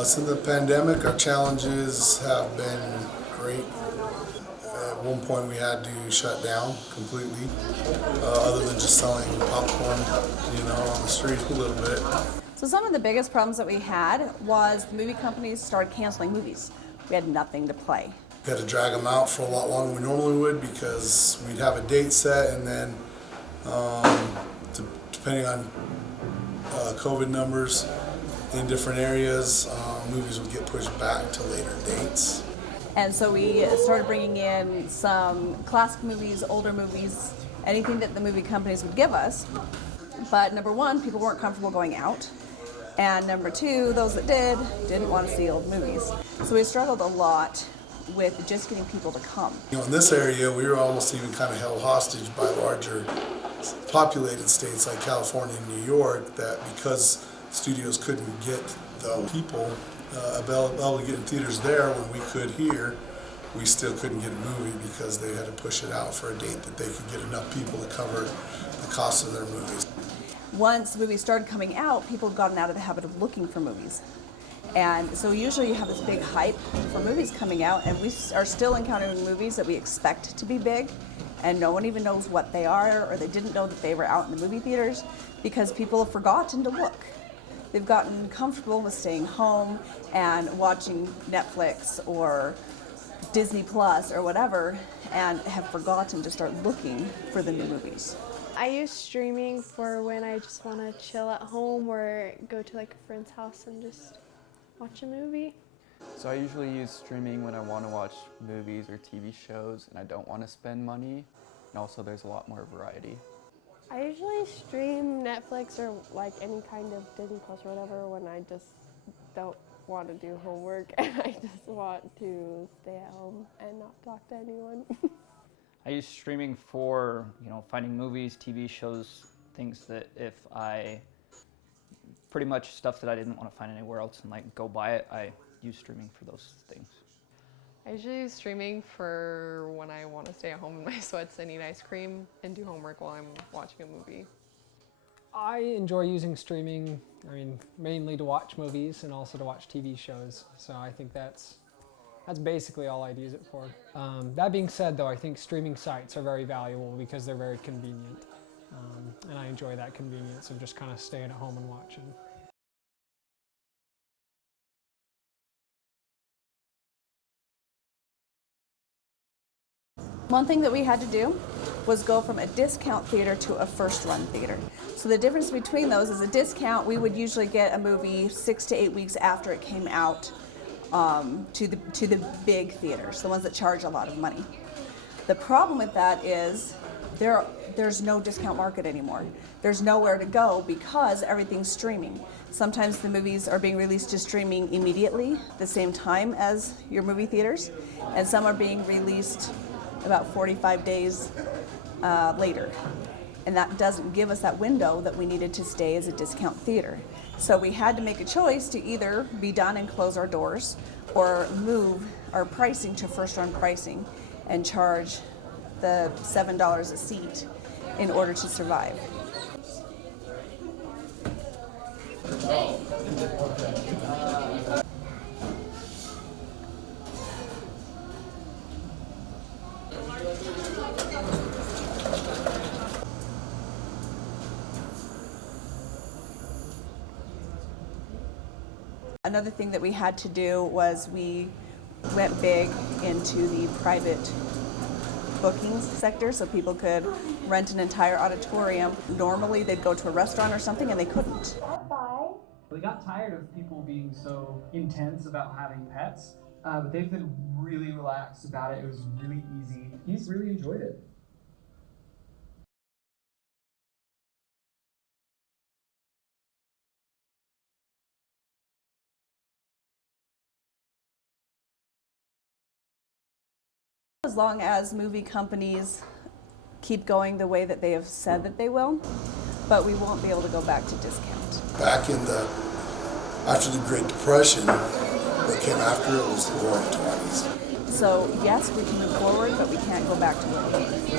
Since the pandemic, our challenges have been great. At one point, we had to shut down completely, other than just selling popcorn, on the street a little bit. So some of the biggest problems that we had was the movie companies started canceling movies. We had nothing to play. We had to drag them out for a lot longer than we normally would because we'd have a date set, and then depending on COVID numbers in different areas, movies would get pushed back to later dates. And so we started bringing in some classic movies, older movies, anything that the movie companies would give us. But number one, people weren't comfortable going out. And number two, those that didn't want to see old movies. So we struggled a lot with just getting people to come. In this area, we were almost even kind of held hostage by larger populated states like California and New York, that because studios couldn't get the people able to get in theaters there when we could here, we still couldn't get a movie because they had to push it out for a date that they could get enough people to cover the cost of their movies. Once movies started coming out, people had gotten out of the habit of looking for movies. And so usually you have this big hype for movies coming out, and we are still encountering movies that we expect to be big, and no one even knows what they are, or they didn't know that they were out in the movie theaters because people have forgotten to look. They've gotten comfortable with staying home and watching Netflix or Disney Plus or whatever, and have forgotten to start looking for the new movies. I use streaming for when I just want to chill at home or go to like a friend's house and just watch a movie. So I usually use streaming when I want to watch movies or TV shows and I don't want to spend money, and also there's a lot more variety. I usually stream Netflix or like any kind of Disney Plus or whatever when I just don't want to do homework and I just want to stay at home and not talk to anyone. I use streaming for, finding movies, TV shows, things that if pretty much stuff that I didn't want to find anywhere else and like go buy it, I use streaming for those things. I usually use streaming for when I want to stay at home in my sweats and eat ice cream and do homework while I'm watching a movie. I enjoy using streaming, mainly to watch movies and also to watch TV shows. So I think that's basically all I'd use it for. That being said, though, I think streaming sites are very valuable because they're very convenient. And I enjoy that convenience of just kind of staying at home and watching. One thing that we had to do was go from a discount theater to a first-run theater. So the difference between those is a discount, we would usually get a movie 6 to 8 weeks after it came out to the big theaters, the ones that charge a lot of money. The problem with that is there's no discount market anymore. There's nowhere to go because everything's streaming. Sometimes the movies are being released to streaming immediately, the same time as your movie theaters, and some are being released about 45 days later. And that doesn't give us that window that we needed to stay as a discount theater. So we had to make a choice to either be done and close our doors or move our pricing to first-run pricing and charge the $7 a seat in order to survive. Another thing that we had to do was we went big into the private bookings sector so people could rent an entire auditorium. Normally they'd go to a restaurant or something and they couldn't. We got tired of people being so intense about having pets, but they've been really relaxed about it. It was really easy. He's really enjoyed it. As long as movie companies keep going the way that they have said that they will, but we won't be able to go back to discount. Back after the Great Depression, what came after it was the Roaring '20s. So yes, we can move forward, but we can't go back to where we were.